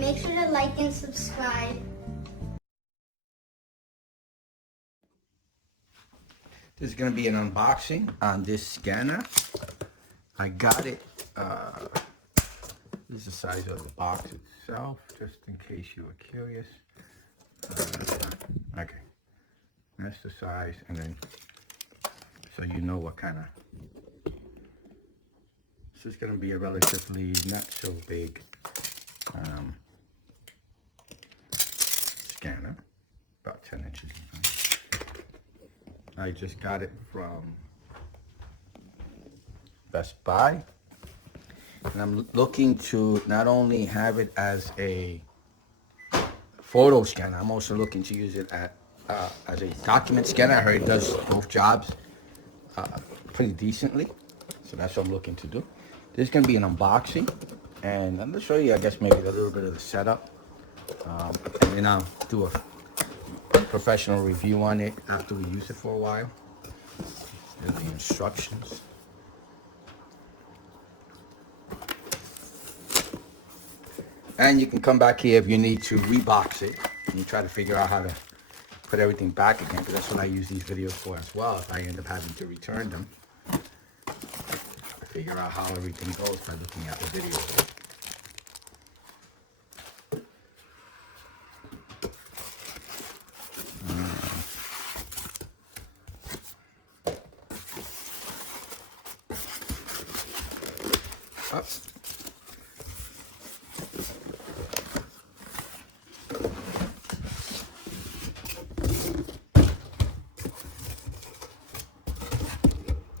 Make sure to like and subscribe. This is going to be an unboxing on this scanner. I got it. This is the size of the box itself, just in case you were curious. Okay, that's the size, and then so you know what kind of. This is going to be a relatively not so big scanner, about 10 inches. I just got it from Best Buy, and I'm looking to not only have it as a photo scanner, I'm also looking to use it as a document scanner. I heard it does both jobs pretty decently, so that's what I'm looking to do. This is going to be an unboxing, and I'm going to show you, I guess, maybe a little bit of the setup, and then I'll do a professional review on it after we use it for a while. Here's the instructions. And you can come back here if you need to rebox it and you try to figure out how to put everything back again, because that's what I use these videos for as well. If I end up having to return them, figure out how everything goes by looking at the video. Up.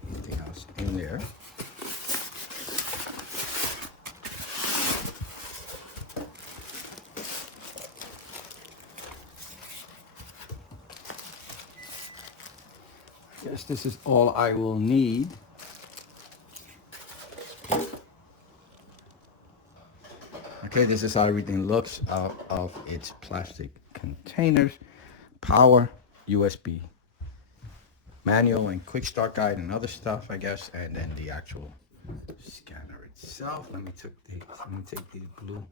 Anything else in there? I guess this is all I will need. Okay, this is how everything looks out of its plastic containers. Power, USB, manual and quick start guide and other stuff, I guess, and then the actual scanner itself. Let me take these blue.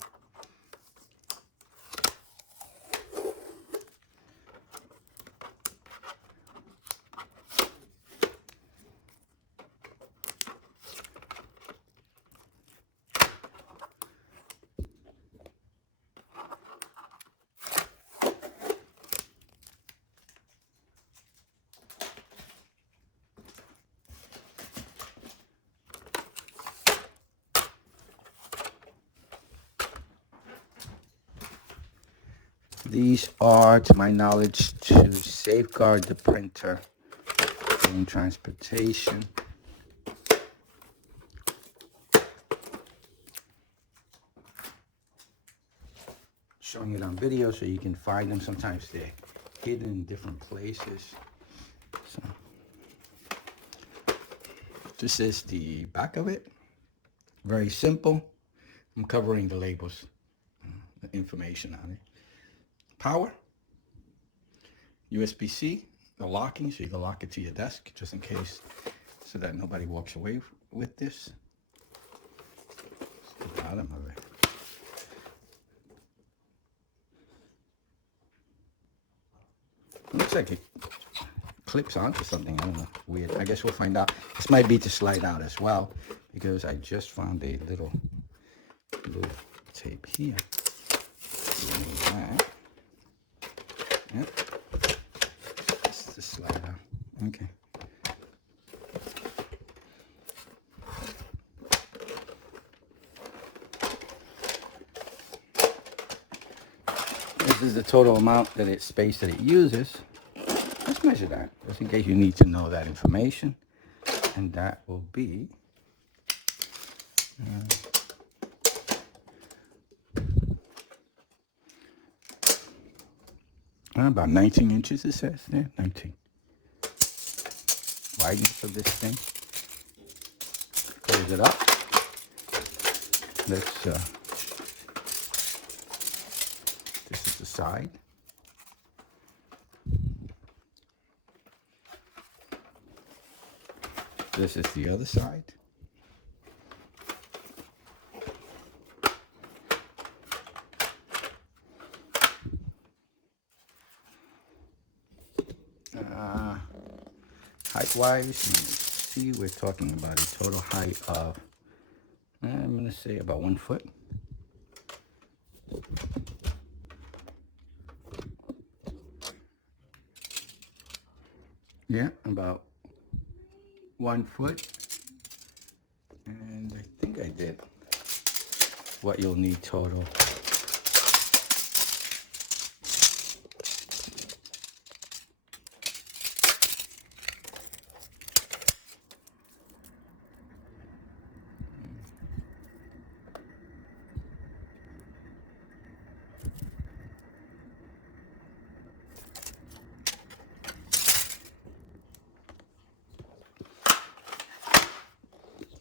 These are, to my knowledge, to safeguard the printer in transportation. Showing it on video so you can find them. Sometimes they're hidden in different places. So this is the back of it. Very simple. I'm covering the labels, the information on it. Power, USB-C, the locking, so you can lock it to your desk just in case, so that nobody walks away with this. It's the bottom of it. Looks like it clips onto something. I don't know. Weird. I guess we'll find out. This might be to slide out as well, because I just found a little blue tape here. That. Yep. It's the slider. Okay. This is the total amount that it space that it uses. Let's measure that, just in case you need to know that information. And that will be about 19 inches, it says there. 19. Wideness of this thing. Close it up. Let's this is the side. This is the other side. height-wise, let's see, we're talking about a total height of, I'm gonna say about 1 foot. Yeah, about 1 foot. And I think I did what you'll need total.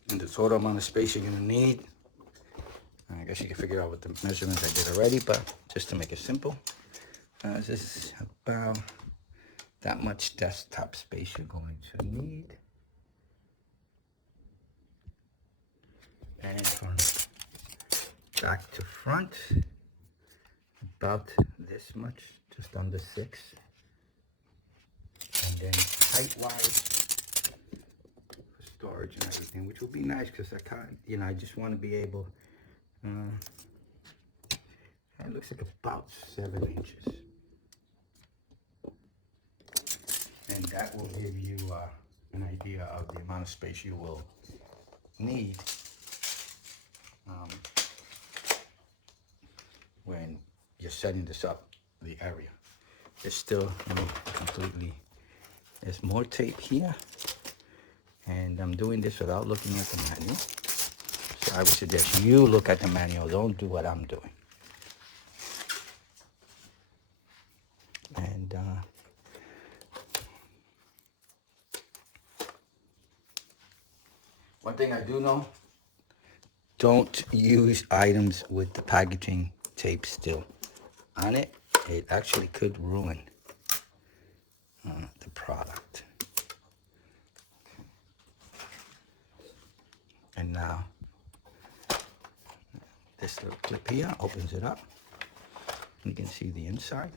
And the total amount of space you're gonna need, I guess you can figure out what the measurements I did already, but just to make it simple, this is about that much desktop space you're going to need. And from back to front, about this much, just under 6. And then height-wise, for storage and everything, which will be nice because I can't, I just want to be able, it looks like about 7 inches. And that will give you an idea of the amount of space you will need when you're setting this up, the area. It's still completely, there's more tape here. And I'm doing this without looking at the manual. So I would suggest you look at the manual, don't do what I'm doing. And one thing I do know, don't use items with the packaging tape still on it. It actually could ruin the product. And now, this little clip here opens it up. You can see the inside.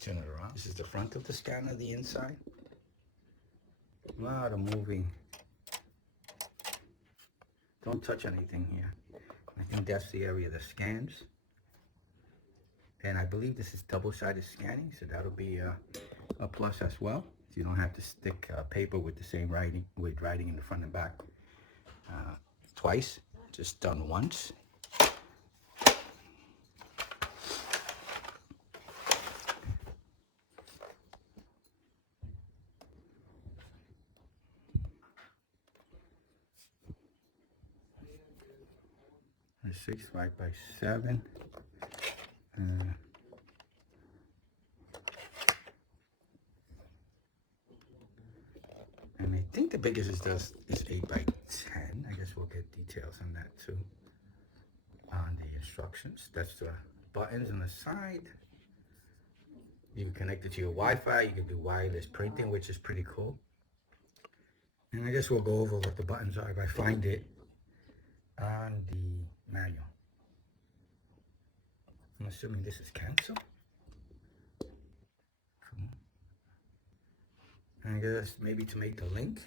Turn it around. This is the front of the scanner, the inside. A lot of moving. Don't touch anything here. I think that's the area that scans. And I believe this is double-sided scanning, so that'll be a plus as well. So you don't have to stick paper with the same writing, in the front and back twice, just done once. A 6x7. And I think the biggest is 8x10. I guess we'll get details on that too on the instructions. That's the buttons on the side. You can connect it to your Wi-Fi. You can do wireless printing, which is pretty cool. And I guess we'll go over what the buttons are if I find it on the manual. I'm assuming this is cancel. I guess maybe to make the link.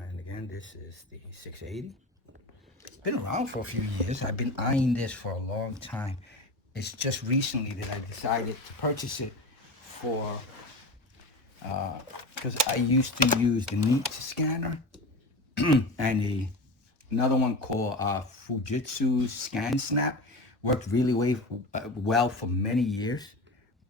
And again, this is the 680. It's been around for a few years. I've been eyeing this for a long time. It's just recently that I decided to purchase it for, because I used to use the Neat scanner and another one called Fujitsu Scan Snap. Worked really well for many years,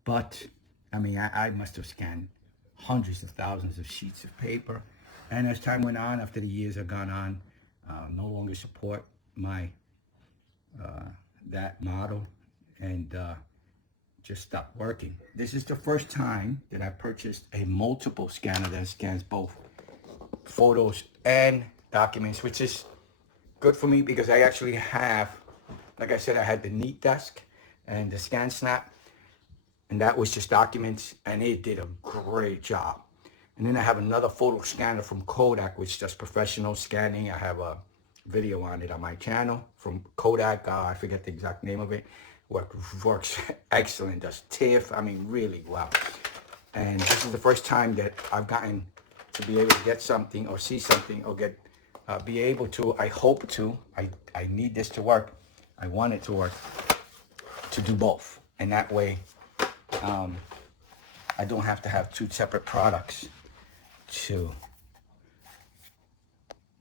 but I mean, I must have scanned hundreds of thousands of sheets of paper, and as time went on, after the years have gone on, no longer support my that model, and just stopped working. This is the first time that I purchased a multiple scanner that scans both photos and documents, which is good for me because I actually have, like I said, I had the Neat desk and the Scan Snap. and that was just documents, and it did a great job. And then I have another photo scanner from Kodak, which does professional scanning. I have a video on it on my channel from Kodak. I forget the exact name of it. Works excellent. Does TIFF. I mean, really well. And this is the first time that I've gotten to be able to get something or see something or be able to. I hope to. I need this to work. I want it to work. To do both, and that way, I don't have to have two separate products to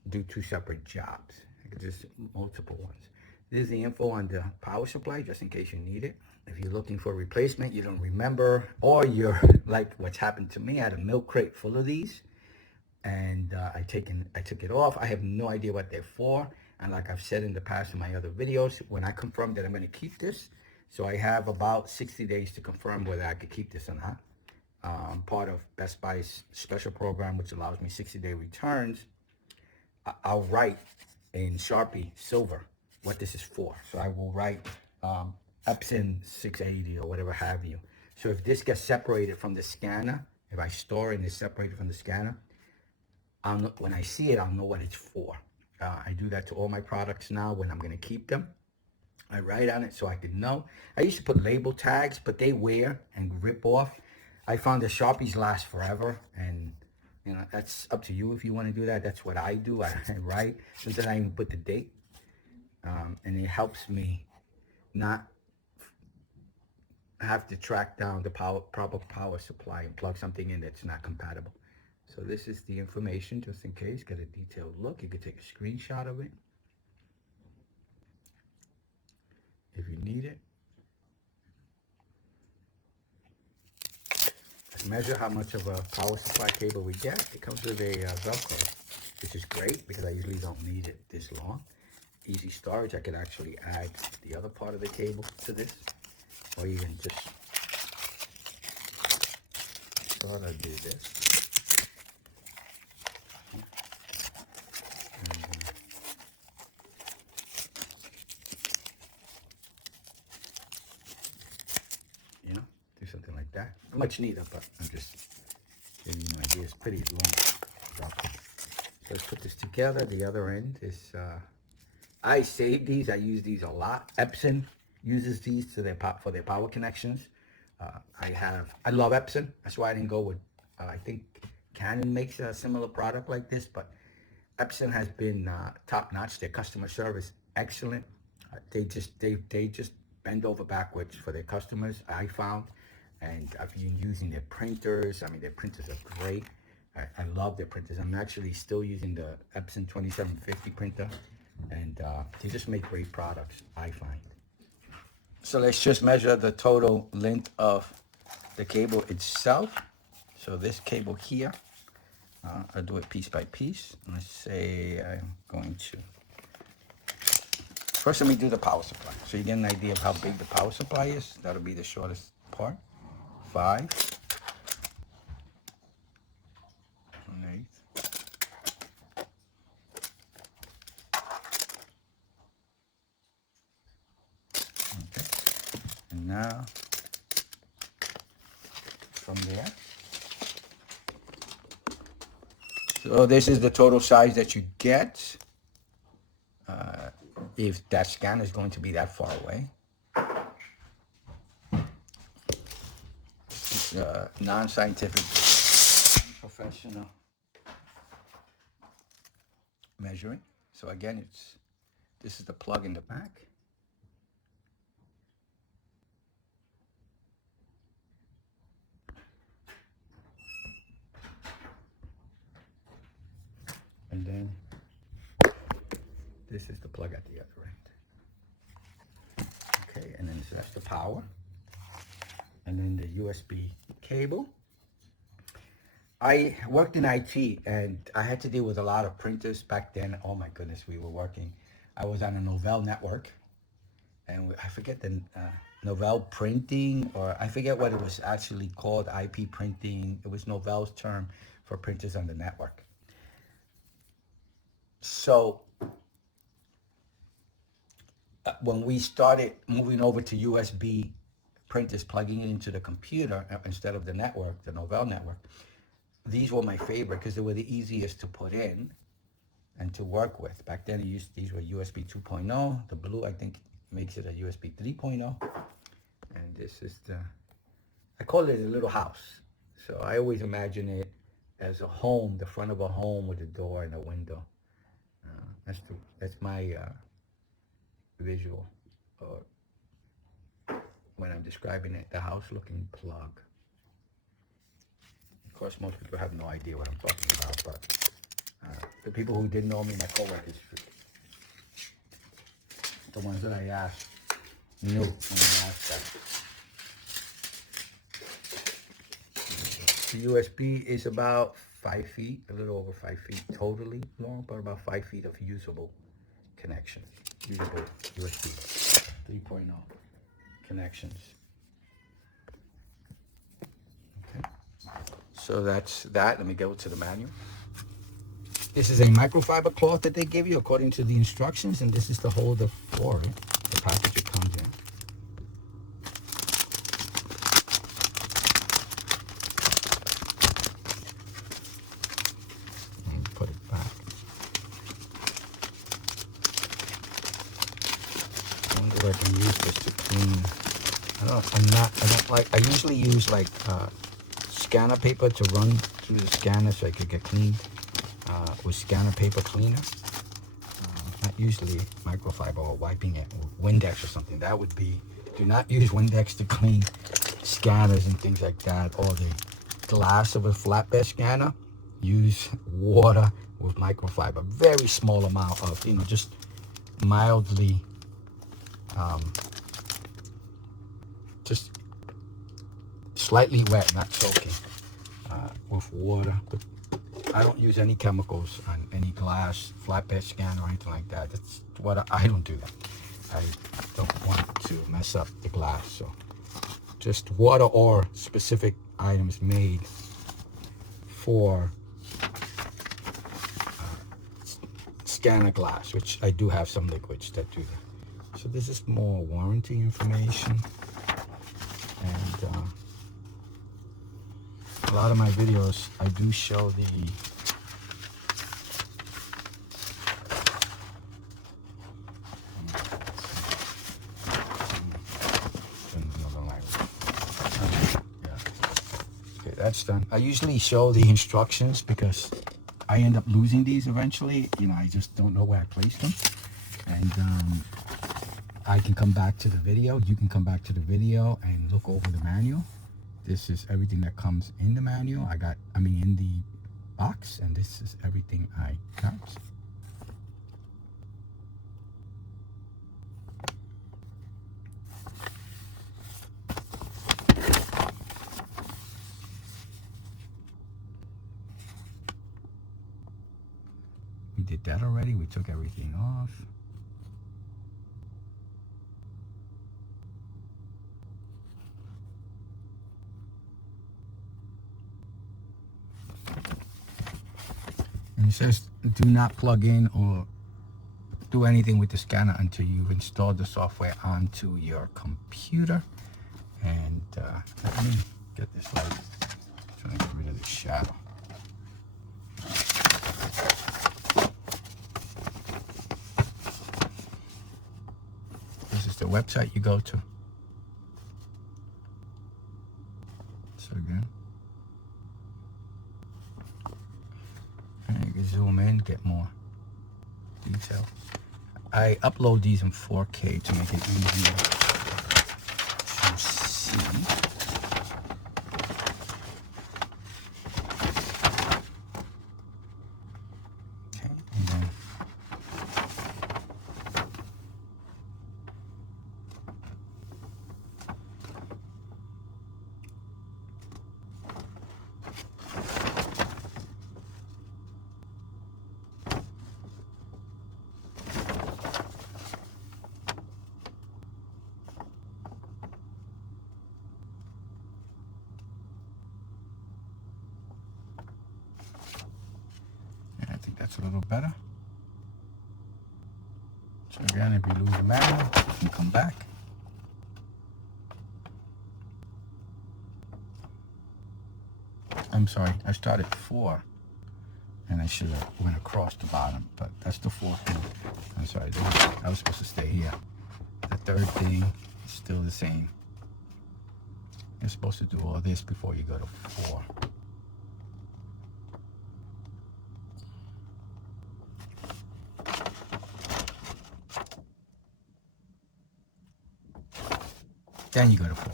do two separate jobs. I could just multiple ones. This is the info on the power supply, just in case you need it. If you're looking for a replacement, you don't remember, or you're like what's happened to me. I had a milk crate full of these, and I took it off. I have no idea what they're for, and like I've said in the past in my other videos, when I confirm that I'm going to keep this, so I have about 60 days to confirm whether I could keep this or not. Part of Best Buy's special program, which allows me 60-day returns. I'll write in Sharpie silver what this is for. So I will write Epson 680 or whatever have you. So if this gets separated from the scanner, if I store it and it's separated from the scanner, I'll know, when I see it, I'll know what it's for. I do that to all my products now when I'm going to keep them. I write on it so I can know. I used to put label tags, but they wear and rip off. I found that Sharpies last forever, and you know, that's up to you if you want to do that. That's what I do. I write. Sometimes I even put the date, and it helps me not have to track down the proper power supply and plug something in that's not compatible. So this is the information, just in case. Get a detailed look. You could take a screenshot of it if you need it. Measure how much of a power supply cable we get. It comes with a Velcro, which is great because I usually don't need it this long. Easy storage. I could actually add the other part of the cable to this, or even just sort of do this. You know, do something like that. Not much neater, but I'm just giving you an idea. It's pretty long. So let's put this together. The other end is, I save these. I use these a lot. Epson uses these to for their power connections. I love Epson. That's why I didn't go with, I think Canon makes a similar product like this, but Epson has been top notch. Their customer service, excellent. They just bend over backwards for their customers, I found. And I've been using their printers. I mean, their printers are great. I love their printers. I'm actually still using the Epson 2750 printer, and they just make great products, I find. So let's just measure the total length of the cable itself. So this cable here, I'll do it piece by piece. Let's say I'm going to, first let me do the power supply. So you get an idea of how big the power supply is. That'll be the shortest part. 5 1/8. Okay, and now from there, so this is the total size that you get if that scanner is going to be that far away. Non-scientific, professional measuring. So again, this is the plug in the back. And then this is the plug at the other end. Okay, and then so that's the power. And then the USB cable. I worked in IT, and I had to deal with a lot of printers back then. Oh my goodness, we were working. I was on a Novell network, and I forget the Novell printing, or I forget what it was actually called, IP printing. It was Novell's term for printers on the network. So when we started moving over to USB printers plugging it into the computer instead of the network, the Novell network. These were my favorite because they were the easiest to put in and to work with. Back then, these were USB 2.0. The blue, I think, makes it a USB 3.0. And this is I call it a little house. So I always imagine it as a home, the front of a home with a door and a window. That's my visual when I'm describing it, the house-looking plug. Of course, most people have no idea what I'm talking about, but the people who didn't know me, my coworkers, the ones that I asked, knew when I asked that. The USB is about 5 feet, a little over 5 feet totally long, but about 5 feet of usable connection, usable USB 3.0 connections. Okay, so that's that. Let me go to the manual. This is a microfiber cloth that they give you according to the instructions, and this is the holder for it, the package it comes in. And put it back. I wonder if I can use this to clean. I usually use like scanner paper to run through the scanner so I could get clean. With scanner paper cleaner, not usually microfiber or wiping it or Windex or something. That would be, do not use Windex to clean scanners and things like that, or the glass of a flatbed scanner. Use water with microfiber, very small amount of, just mildly, just slightly wet, not soaking, with water. I don't use any chemicals on any glass, flatbed scanner or anything like that. That's what I don't do that. I don't want to mess up the glass. So just water or specific items made for scanner glass, which I do have some liquids that do that. So this is more warranty information. And a lot of my videos, I do show the okay, that's done. I usually show the instructions because I end up losing these eventually. I just don't know where I placed them. And I can come back to the video. You can come back to the video and look over the manual. This is everything that comes in the manual. In the box, and this is everything I got. We did that already. We took everything off. And it says do not plug in or do anything with the scanner until you've installed the software onto your computer. And let me get this light. Trying to get rid of the shadow. This is the website you go to. So again. And you can zoom in, get more detail. I upload these in 4K to make it easier to see. Okay, and then I think that's a little better. So again, if you lose the manual, you can come back. I'm sorry, I started 4. And I should have went across the bottom, but that's the 4th thing. I'm sorry, I was supposed to stay here. The 3rd thing is still the same. You're supposed to do all this before you go to 4. Then you go to 4.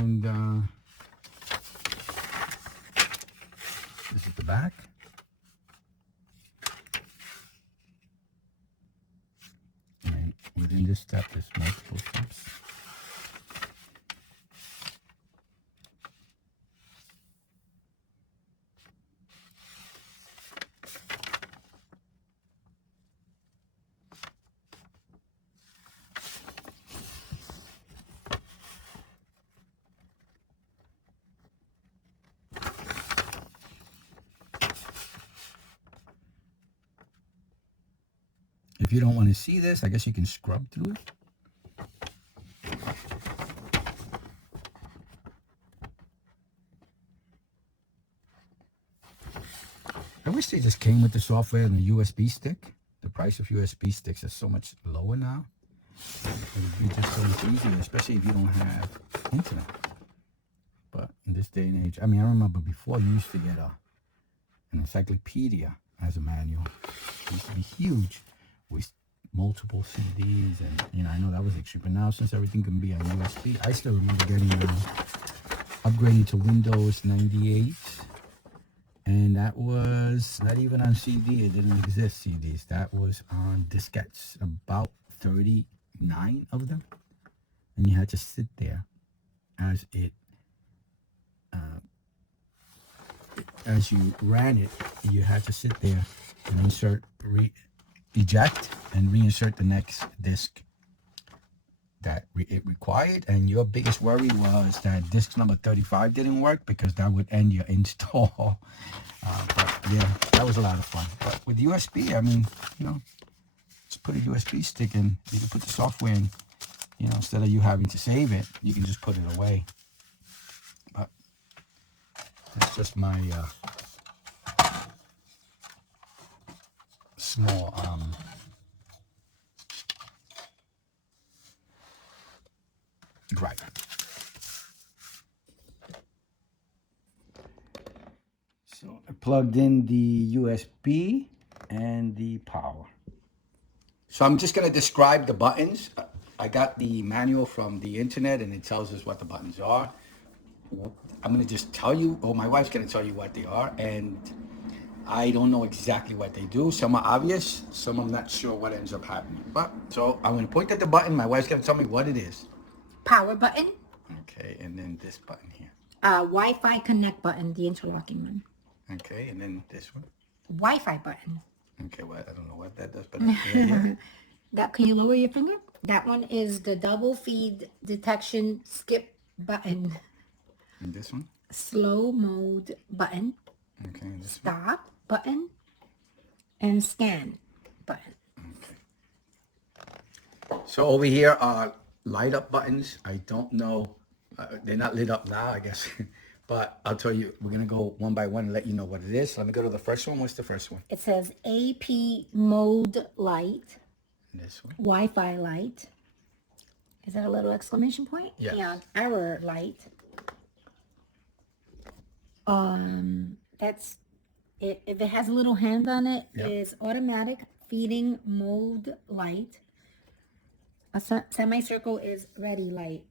And this is the back. And within this step, there's multiple steps. If you don't want to see this, I guess you can scrub through it. I wish they just came with the software and the USB stick. The price of USB sticks is so much lower now. It would be just so much easier, especially if you don't have internet. But in this day and age, I mean, I remember before you used to get an encyclopedia as a manual. It used to be huge with multiple CDs, and you know, I know that was extreme. But now, since everything can be on USB, I still remember getting upgrading to Windows 98. And that was not even on CD. It didn't exist, CDs. That was on diskettes, about 39 of them. And you had to sit there as it, as you ran it, you had to sit there and insert, eject, and reinsert the next disk that it required. And your biggest worry was that disk number 35 didn't work, because that would end your install. But yeah, that was a lot of fun. But with USB, I mean, you know, just put a USB stick in. You can put the software in. You know, instead of you having to save it, you can just put it away. But that's just my small gripe. So I plugged in the USB and the power. So I'm just going to describe the buttons. I got the manual from the internet, and it tells us what the buttons are. I'm going to just tell you, or my wife's going to tell you what they are, and I don't know exactly what they do. Some are obvious, some I'm not sure what ends up happening. But so I'm going to point at the button. My wife's going to tell me what it is. Power button. Okay, and then this button here. Wi-Fi connect button, the interlocking one. Okay, and then this one. Wi-Fi button. Okay, well, I don't know what that does, but yeah. That, can you lower your finger? That one is the double feed detection skip button. And this one? Slow mode button. Okay, and this one? Stop button. And scan button. Okay. So over here are light up buttons. I don't know. They're not lit up now, I guess. But I'll tell you, we're going to go one by one and let you know what it is. Let me go to the first one. What's the first one? It says AP mode light. This one? Wi-Fi light. Is that a little exclamation point? Yes. Yeah. Error light. That's it. If it has a little hand on it, Yep. It is automatic feeding mode light. A semicircle is ready light.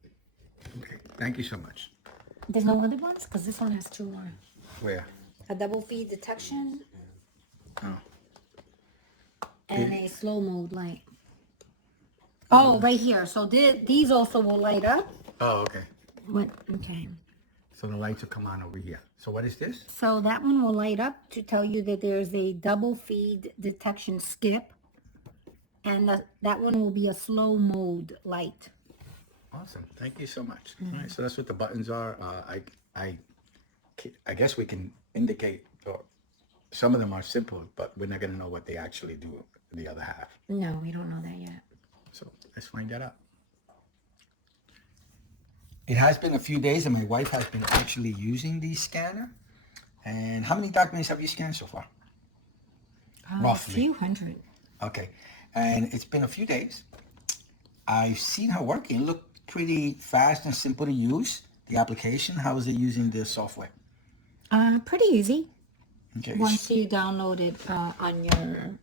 Okay, thank you so much. There's no other ones? Because this one has 2 more. Where? A double feed detection Oh. and a slow mode light. Oh, right here. So these also will light up. Oh, okay. What? Okay. So the lights will come on over here. So what is this? So that one will light up to tell you that there's a double feed detection skip. And that one will be a slow mode light. Awesome. Thank you so much. All right, so that's what the buttons are. I guess we can indicate or Some of them are simple, but we're not going to know what they actually do the other half. No, we don't know that yet. So let's find that out. It has been a few days and my wife has been actually using the scanner. And how many documents have you scanned so far? Roughly. A few hundred. Okay. And it's been a few days. I've seen her working. It looked pretty fast and simple to use. The application, how is it using the software? Pretty easy. Okay. Once you download it on your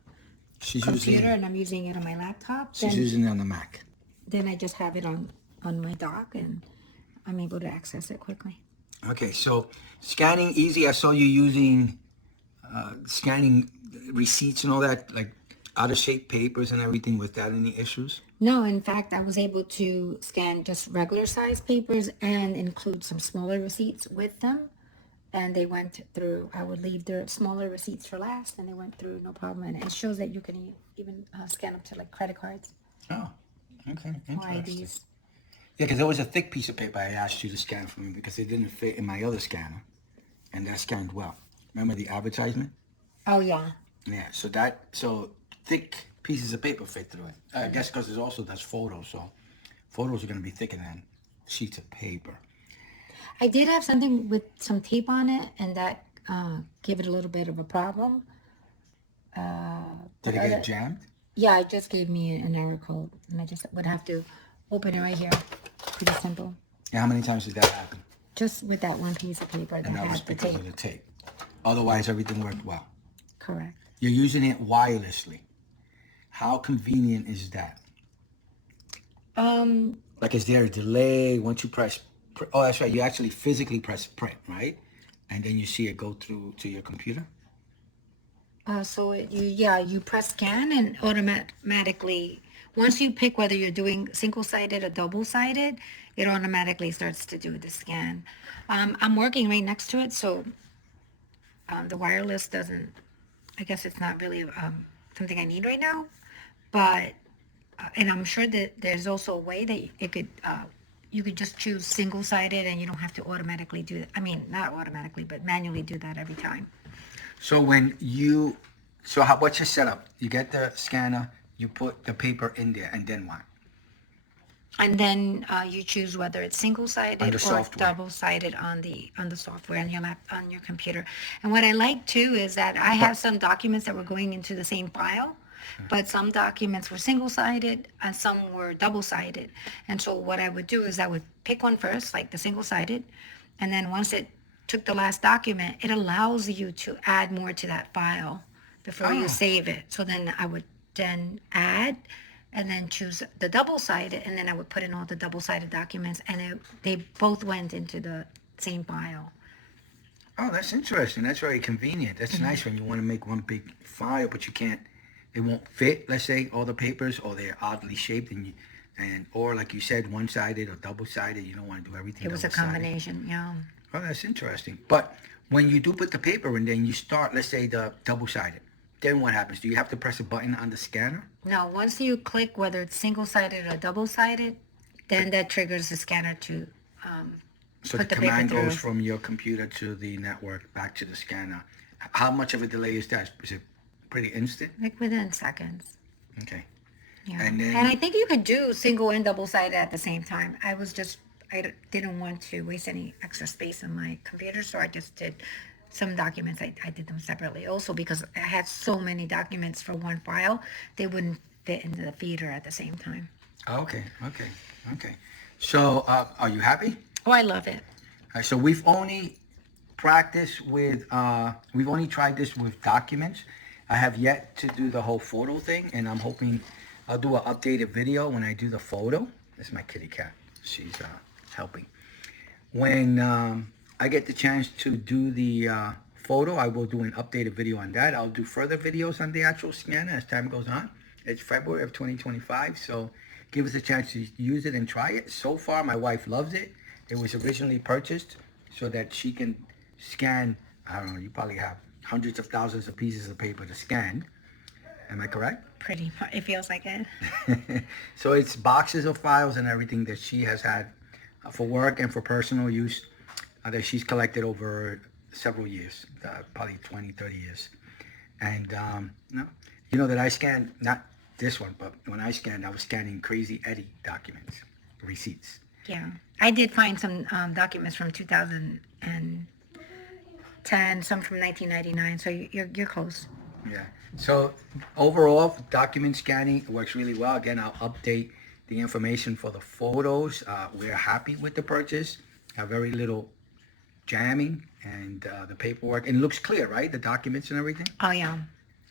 computer, and I'm using it on my laptop, She's using it on the Mac. Then I just have it on my dock, and I'm able to access it quickly. Okay, so scanning easy. I saw you using scanning receipts and all that, like out of shape papers and everything. Without any issues? No, in fact, I was able to scan just regular size papers and include some smaller receipts with them. And they went through. I would leave the smaller receipts for last, and they went through no problem. And it shows that you can even scan up to like credit cards. Oh, okay, Or interesting. IDs. Yeah, because there was a thick piece of paper I asked you to scan for me because it didn't fit in my other scanner, and that scanned well. Remember the advertisement? Oh yeah. Yeah, so thick pieces of paper fit through it. I guess because it also does photos, so photos are going to be thicker than sheets of paper. I did have something with some tape on it, and that gave it a little bit of a problem. Did it get jammed? Yeah, it just gave me an error code, and I just would have to open it right here. Pretty simple. Yeah, how many times did that happen? Just with that one piece of paper that And that was had the because tape. of the tape. Otherwise, everything worked well. Correct. You're using it wirelessly. How convenient is that? Like, is there a delay once you press? Oh, that's right. You actually physically press print, right? And then you see it go through to your computer. You press scan, and automatically, once you pick whether you're doing single-sided or double-sided, it automatically starts to do the scan. I'm working right next to it, so the wireless doesn't, I guess it's not really something I need right now, but, and I'm sure that there's also a way that it could, you could just choose single-sided and you don't have to automatically do that. I mean, not automatically, but manually do that every time. So what's your setup? You get the scanner, you put the paper in there, and then what? And then you choose whether it's single-sided or software. double-sided on the software on your computer. And what I like too is that I have some documents that were going into the same file, but some documents were single-sided and some were double-sided. And so what I would do is I would pick one first, like the single-sided, and then once it took the last document, it allows you to add more to that file before you save it. So then I would then add and then choose the double-sided, and then I would put in all the double-sided documents, and they both went into the same file. Oh, that's interesting. That's very convenient. That's nice when you want to make one big file, but you can't. It won't fit. Let's say all the papers, or they're oddly shaped, or like you said, one-sided or double-sided. You don't want to do everything. It was a combination, yeah. Oh, that's interesting. But when you do put the paper in, then you start. Let's say the double-sided. Then what happens? Do you have to press a button on the scanner? No, once you click whether it's single-sided or double-sided, then that triggers the scanner to So put the the paper command through. goes from your computer to the network, back to the scanner. How much of a delay is that? Is it pretty instant? Like within seconds. Okay. Yeah. And then- I think you could do single and double-sided at the same time. I didn't want to waste any extra space on my computer, so I just did some documents. I did them separately also because I had so many documents for one file, they wouldn't fit into the feeder at the same time. Okay. So, are you happy? Oh, I love it. So we've only practiced with, we've only tried this with documents. I have yet to do the whole photo thing, and I'm hoping I'll do an updated video when I do the photo. This is my kitty cat. She's helping. When I get the chance to do the photo, I will do an updated video on that. I'll do further videos on the actual scanner as time goes on. It's February of 2025, so give us a chance to use it and try it. So far, my wife loves it. It was originally purchased so that she can scan, I don't know, you probably have hundreds of thousands of pieces of paper to scan. Am I correct? Pretty much, it feels like it. So it's boxes of files and everything that she has had for work and for personal use that she's collected over several years, probably 20, 30 years. And no, you know that I scanned, not this one, but when I scanned, I was scanning Crazy Eddie documents, receipts. Yeah, I did find some documents from 2010, some from 1999. So you're close. Yeah. So overall, document scanning works really well. Again, I'll update the information for the photos. We're happy with the purchase. Very little jamming and the paperwork. And it looks clear, right? The documents and everything. Oh yeah,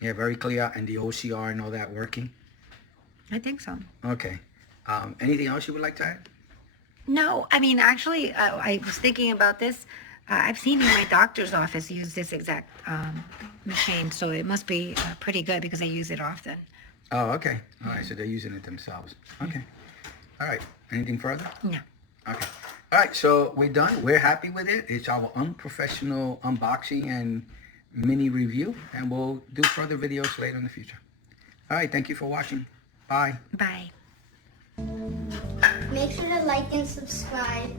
Yeah, very clear. And the OCR and all that working. I think so. Okay. Anything else you would like to add? No, I mean, actually, I was thinking about this. I've seen in my doctor's office use this exact machine, so it must be pretty good because I use it often. Oh, okay. All right. So they're using it themselves. Okay. All right. Anything further? No. Okay. All right. So we're done. We're happy with it. It's our unprofessional unboxing and mini review, and we'll do further videos later in the future. All right. Thank you for watching. Bye. Bye. Make sure to like and subscribe.